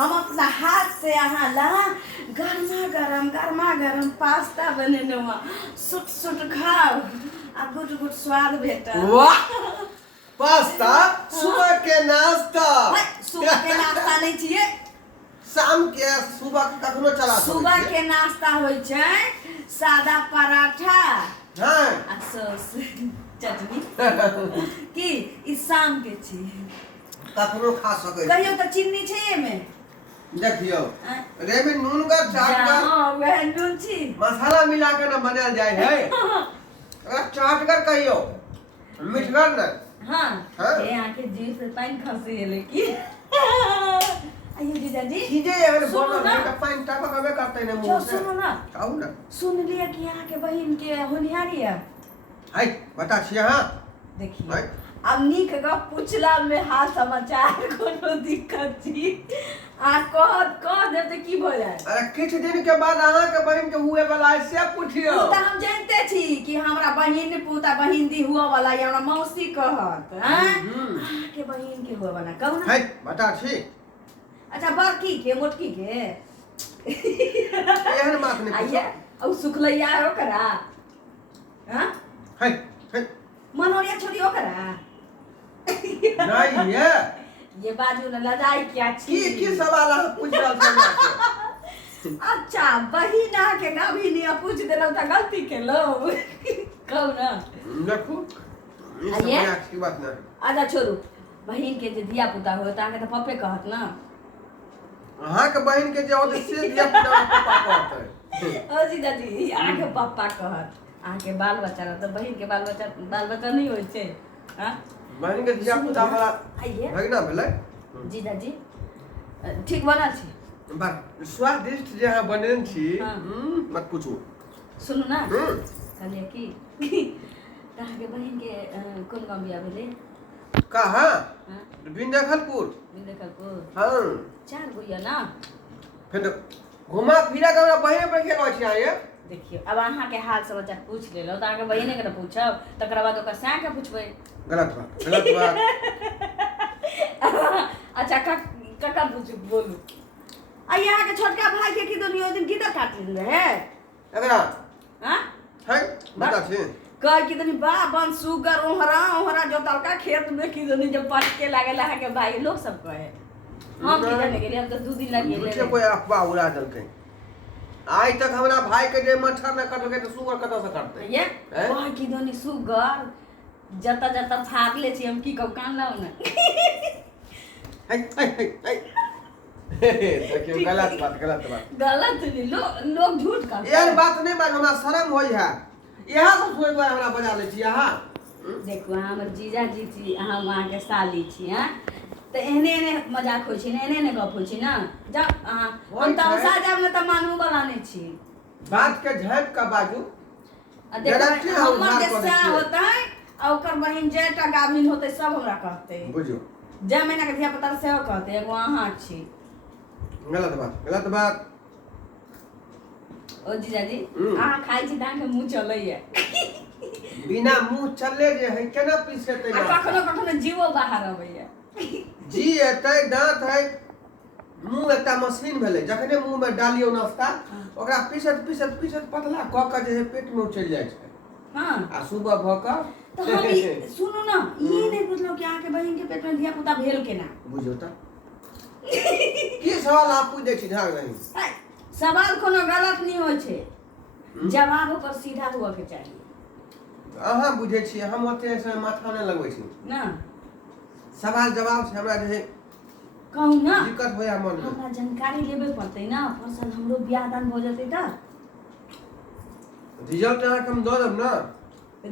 हम अपना हाथ से यहाँ ला गर्मा गरम पास्ता बनेने हुआ सुट सुट खाओ आ गुट गुट स्वाद भेटा। वाह पास्ता सुबह के नाश्ता। सुबह के नाश्ता नहीं चाहिए, शाम के सुबह कखनो चला सुबह के नाश्ता होय छै सादा पराठा हाँ आ सॉस चटनी की ई शाम के छी कखनो खा सकै कहियो त चीनी छै एमे देखियो रे में नून का चाट कर हां वह नून छी मसाला मिला के ना बनाल जाय है अगर चाट कर कहियो मिठगर ना हां हाँ? ए आके जीभ से पानी खसे ले की अयो जीजाजी चीजें अगर सुनो बोलो ना। तो पानी टपक हमें करते ने जो मुंह से सुनो ना खाओ ना सुन लिया कि यहाँ के बहन के होनिहारी है हाय बता छिए हां देखिए हाय अब नीक गप पूछला में हाल समाचार कोनो दिक्कत छी आ कह दे त की भ जाय। अरे किछ दिन के बाद अहाँ के बहन के हुए वाला है से पूछियो तो हम जानते छी कि हमरा बहिन पूता बहिन दी हुआ वाला या हमरा मौसी कहत हैं के बहिन के हुआ वाला कहू ना हाय बता छी अच्छा बड़की के मोटकी के एहन बात नहीं आइए औ सुखलैया ओकरा हां हाय हाय मनोरिया छोड़ी ओकरा नहीं ये बाजू न लड़ाई क्या छी की सवाल आप पूछ रहल छी अच्छा बहिना के गाभिनिया पूछ देलौ त गलती केलौ कहू ना देखो ई सब आइए? मजाक की बात ना आजा छोड़ू बहिन के जे धिया पुता हो त आके त पप्पे कहत ना अहाँ के बहन के जे होत से दिया पुता पापा कहत है ओ जीजाजी आके पप्पा कहत आके बाल बच्चा रह त बहिन के बाल बच्चा नहीं होय छै हां बहन के दिया पुता वाला आइए भगना भेलै जीजाजी ठीक बनल छी बात स्वादिष्ट जे अहाँ बनेन छी हाँ। मत पूछू सुनू ना हम्म। कहलिए की कहाँ के बहिन के कोन गांव बिया भेलै कहाँ हां विंध्यखलपुर विंध्यखलपुर हाँ 4 गो या ना फिर तो घुमा फिरा के हमरा बहने पर गेलो छी आये देखियो अब अहाँ के हाल समाचार पूछ लेलो त आके बहिने के न पूछब तकर बाद ओकर सा के पूछबै गलत बात अच्छा कका पूछ बोलू आ यहाँ के छोटका भाई के की दुनिया दिन गिदर काट रहे अगरा हां है बता छी कह की दुनी बा बन सुगर ओहरा जो तलका खेत में की दुनी जब पटके लागेला है के भाई लोग सब कहे हम की जाने गेली हम तो 2 दिन लग गेले मुझे कोई अफवाह उड़ा दलकै आज तक हमरा भाई के जे मच्छर न कटलकै तो सुगर कत से कटतै ये कह की दुनी सुगर जता जता भाग ले छी हम की कहू कान लाओ ना देखियो गलत बात गलत नहीं लोग झूठ का यार बात नहीं बात हमरा शर्म होई है यहां सब सोई बार हमरा बजा ले छी यहां देखो हमर जीजा जी छी हम वहां के साली छी हां तो एहने मजाक होय छी ने एहने गप होय छी ना जा हम तमसा जाब में त मानू वाला नहीं छी बात के झाँप का बाजू देखो हमर जैसा होता है और ओकर बहिन जेटा गाभिन होते सब हमरा कहते बुझो जे महीना के धिया पुता से कहते एगो अहाँ छी गलत बात ओ जीजाजी अहाँ खाइ छी दान के मुंह चलैया बिना मुंह चले जे है केना पीसेतै आ ना कखनो जीवो बाहर अबैया जी एतै दांत है मुंह एकटा मशीन भेलै जखने मुंह में डालियो नाश्ता ओकरा पीसत पतला क के जे है पेट में चलि जाय छै हां आ सुबह भ के तो हम सुनो ना ये नहीं बुझलो कि आके बहिन के पेट में धिया पुता भेल केना बुझो त की सवाल आप पूछ दै छी ध्यान रही सवाल कोनो गलत नहीं होय छै जवाब ओकर सीधा हुआ के चाहिए अहाँ बुझे छी हम ओते से माथा न लगबै छी ना सवाल जवाब से हमरा जे है कहू ना दिक्कत होया मन में हमरा जानकारी लेबे पड़तै ना फसल हमरो बियाह दान हो जतै त रिजल्ट अहाँ के हम दऽ देब ना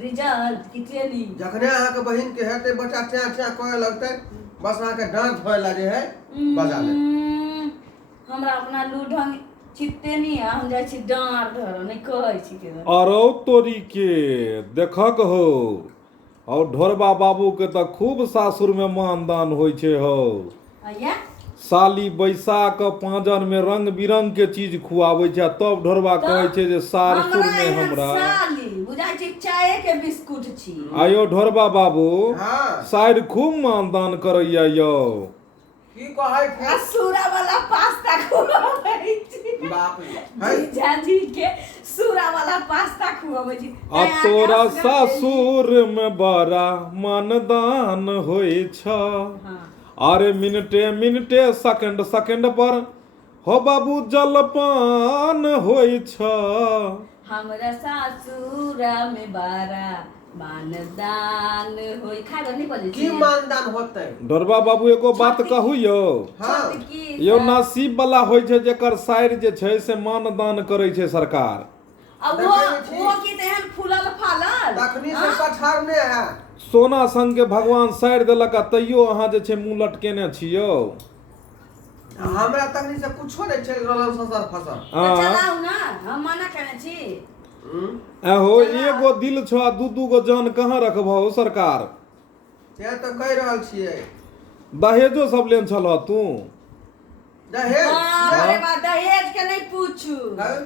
रिजल्ट की ट्रेनिंग जखने अहाँ के बहिन के हेतै बच्चा च्या करे लगतै बस अहाँ के डांट धोयला जे है बजा ले हमरा अपना लूढंग चित्ते नहीं है हम जाय छी डांर धर नहीं कहै छी के अरौ तोरी के देखक हो और ढोरबा बाबू के त खूब सासुर में मानदान होय छै हो आया साली बैसाख पांजन में रंग बिरंग के चीज खुआबै छै तब ढोरबा कहै छै जे सासुर में हमरा साली बुझाय छै चाय के बिस्कुट छी आयो ढोरबा बाबू हाँ साइड खूब मानदान करैया यो की कहै आ छी सूरा वाला पास्ता खुआबै छी बाप रे है जीजाजी के सूरा वाला पास्ता खुआबै छी आ तोरा सासुर में बड़ा मनदान होइ छ हाँ। अरे मिनटे मिनटे सेकंड सेकंड पर हो बाबू जलपान होइ छ हमरा सासुरा में बारा मानदान होई खाइब नहीं बोले की मानदान होतै ढोरबा बाबू एगो बात कहू यौ हाँ यौ नसीब वाला होइ छै जेकर साइड जे छै से मानदान करै छै सरकार अब वो की तेहन फूलल फालल तखनी से पछाड़ने है सोना संग के भगवान साइड देलक आ तैयो अहाँ जे छै मुंह लटकेने छियौ हमरा तखनी से कुछो नहीं चल रहल ससर फसर तो चलाऊ ना हम मना करे छी एहो एगो दिल छ आ दू गो जान कहाँ रखबहो सरकार से तो कह रहल छियै दहेजो सब लेन छलह तू दहेज अरे बा दहेज के नहीं पूछू हैं?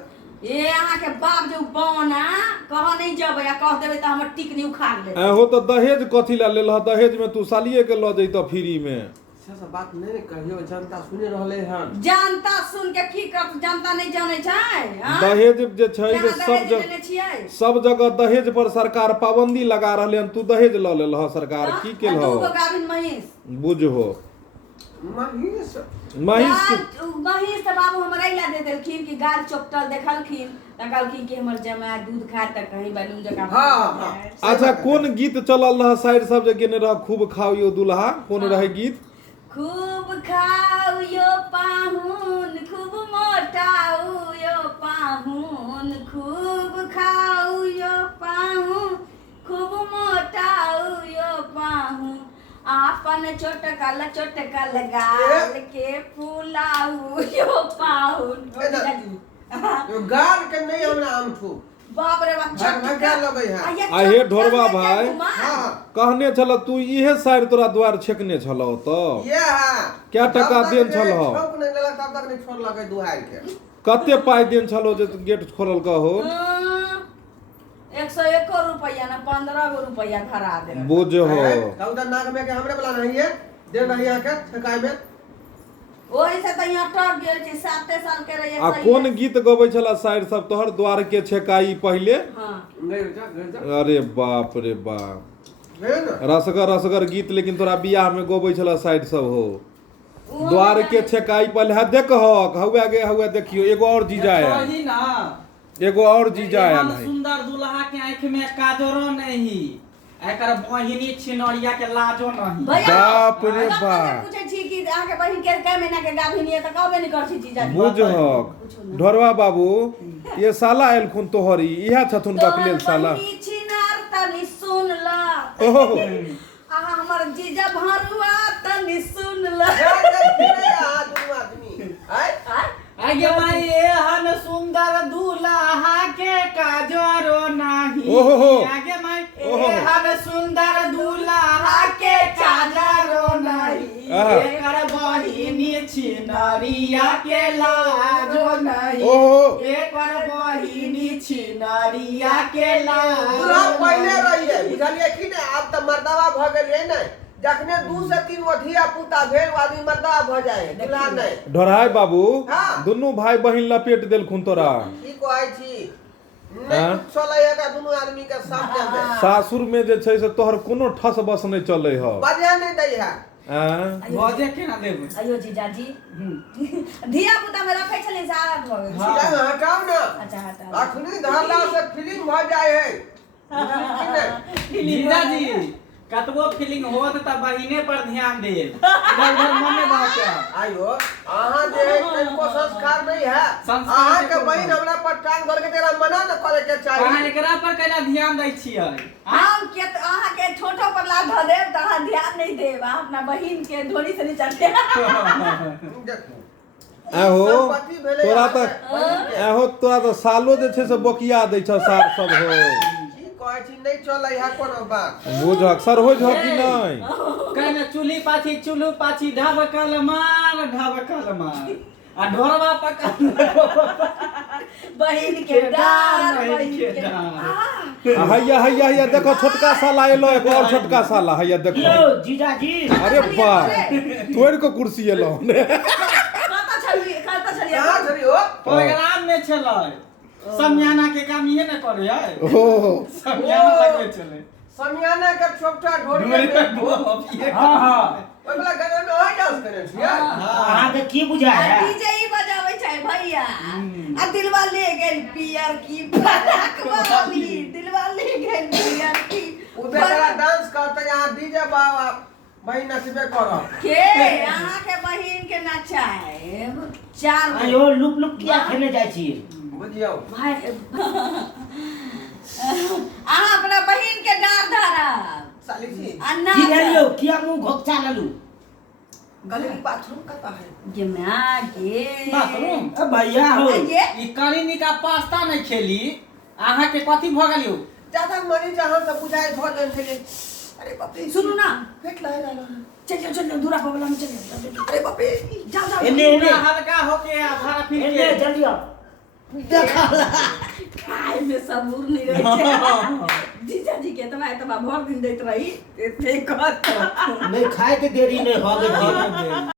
ये अहाँ के बाप जो बना कह नहीं जबै या कह देबै त हमर टिकनी उखाड़ ले एहो तो दहेज कथी ला लेलह दहेज में तू सालिए के ल जैत फ्री में से सब बात नहीं कहियो जनता सुनि रहले हन जनता सुन के की कर जनता नहीं जाने छै हाँ? दहेज जे छै क्या से दहेज लेने छियै सब जगह दहेज पर सरकार पाबंदी लगा रहले हन तू दहेज ल लेलह सरकार हाँ? की आ केलह दूगो गाभिन महिष बुझहो महिष महिष महिष त बाबू हमरा इला दे देलखिन कि गाल चोपटल देखलखिन त कहलखिन कि हमर जमाय दूध खाय त कहीं बैलून जका हाँ। अच्छा कौन गीत चलल रहा साइड सब जे गेने रह खूब खाओ यो दुल्हा कौन रहे गीत खूब खाऊ यो पाहुन खूब मोटाऊ यो पाहुन खूब खाऊ यो पाहुन खूब मोटाऊ यो पाहुन आपन चोटकल गाल के फुलाऊ यो पाहुन यो गाल के नहीं हमरा आम छू बाप रे बाप झगझगा लगे है आ हे ढोरबा भाई हाँ कहने छल तू इहे साइड तोरा द्वार छेकने छलह तो ये है क्या टका देन छलह ठोक नहीं लेला तब तक नहीं छोड़ लगे दुहार के कते पाई देन छलो जे गेट खोलल कहो 101 रुपया ना 15 रुपया धरा दे बुझहो कौदा नाक में के हमरे वाला नहीं है दे रही है के ठकाई में ओही से त यहाँ टक गेल छी 7 साल के रहिए आ कौन गीत गबै छला साइड सब तोहर द्वार के छेकाई पहले हां नहीं जा अरे बाप रे बाप है ना रसगर रसगर गीत लेकिन तोरा बियाह में गबै छला साइड सब हो द्वार के छेकाई पहले हा देख हौवा गे हौवा देखियो एगो और जीजा है वही ना एगो और जीजा है हम भाई सुंदर दुल्हा के आंख में काजरो नहीं एकर बहिनी छिनौरिया के लाजो नहीं भैया बाप रे बाप बाप पूछे छी कि अहाँ के बहिन के कै महीना के गाभिन है त कहबे नहीं कर छी जीजा बुझहक ढोरवा बाबू ये साला एलखुन तोहरी इहा छथुन बकलेल साला बहिनी छिनार तनी सुन ल ओहो आहा हमर जीजा भरुआ तनी सुन ल आदमी है आगे माई एहन सुंदर दुल्हा के काजरो नहीं ओहो। आगे माई ओहो। एहन सुंदर दुल्हा के काजरो नहीं आहा। एकर बहिनी छिनरिया के लाजो नहीं ओहो। एकर बहिनी छिनरिया के पूरा लाजो पहले नहीं। रही है बुझलिए कि नहीं अब तो मर्दावा भ गेलिए नहीं जखने 2 से 3 गो धिया पुता भेल आदमी मर्दावा भ जाए दुल्हा नहीं ढोराई बाबू हाँ। दुनू भाई बहिन लपेट देलखुन तोरा की कहै छी नहीं हाँ। कुछ चले का दुनू आदमी के साथ जाबे सासुर में जे छै से तोहर कोनो ठस बस नहीं चले ह बजे नहीं दै है भजे केना देबै अयो जीजाजी धिया पुता में रखै छलिन सारा भ गेल हाँ। सीधा हटाओ ना अच्छा हटा अखनी धरला से फिल्म भ जाए है कि नहीं? लीला जी कतबो फीलिंग होत त बहिने पर ध्यान दे इधर उधर मन में बात है आयो अहाँ जे इनको संस्कार नहीं है संस्कार अहाँ के के कोन बहिन है? हमरा पर टांग धर के तेरा मना न करे के अहाँ चाहिए एकरा पर कैला ध्यान दै छियै हम के अहाँ के छोटो पर ला ध देब त अहाँ ध्यान नहीं देब अहाँ अपना बहिन के धोनी से नहीं चढ़ते देखो एहो संपत्ति भेलै तोरा अहाँ त के बहिन के। एहो तोरा त सालो जे छै से बोकिया दै छ सार सब हो की कहै छी नहीं चलै है कोनो बात बुझक सर हो छ कि नहीं कहने चूल्ही पाछी ढबकल मार आ ढोरवा पका बहिन के डार बहिन बहिन के के डार। हैया देखो छोटका साला एलो एक और छोटका साला हैया देखो यो जीजाजी अरे वाह तोड़ को कुर्सी एलो खाता छलिए कहाँ छली हो प्रोग्राम में छलै समियाना के काम ये न करे है ओ समियाना लगवे छलै समियाना के छोटा ढोरी ढोरी पे में गोपिए हाँ हाँ ओइ वाला गाना में ओइ डांस करे छियै अहाँके की बुझाय डीजे ही बजावे छै भैया आ दिलवा ले गेल पियर की फराक वाली दिलवा ले गेल पियर की उ बेचारा डांस करते यहाँ डीजे बाबा बहिन नचबे करब के अहाँ के बहिन के नचाए चार गो। आयो लुक लुक किया खेले जाइ छी बुझियौ भाई अहाँ अपना बहिन के डार धरब साली जी आ की लेलियो नाचब किया मुंह घोकचा लेलू गली बाथरूम कता है ये मैं गे बाथरूम ए भैया हो ये ई करीनी का पास्ता नहीं खेली अहाँ के कथी भ गेलियो ज्यादा मनी जहाँ से बुझाए भोजन के अरे बाप रे सुनू ना पेट लहे लहे चलिए दूरा पवला में चलिए अरे बाप रे जाओ एने एने पूरा हल्का होके आ भाड़ा फिर एने के जल्दी आओ खाए में सबूर नहीं रहे जीजा जी के तबा भर दिन देत रही ते कहत नहीं खाए के देरी नहीं हो गई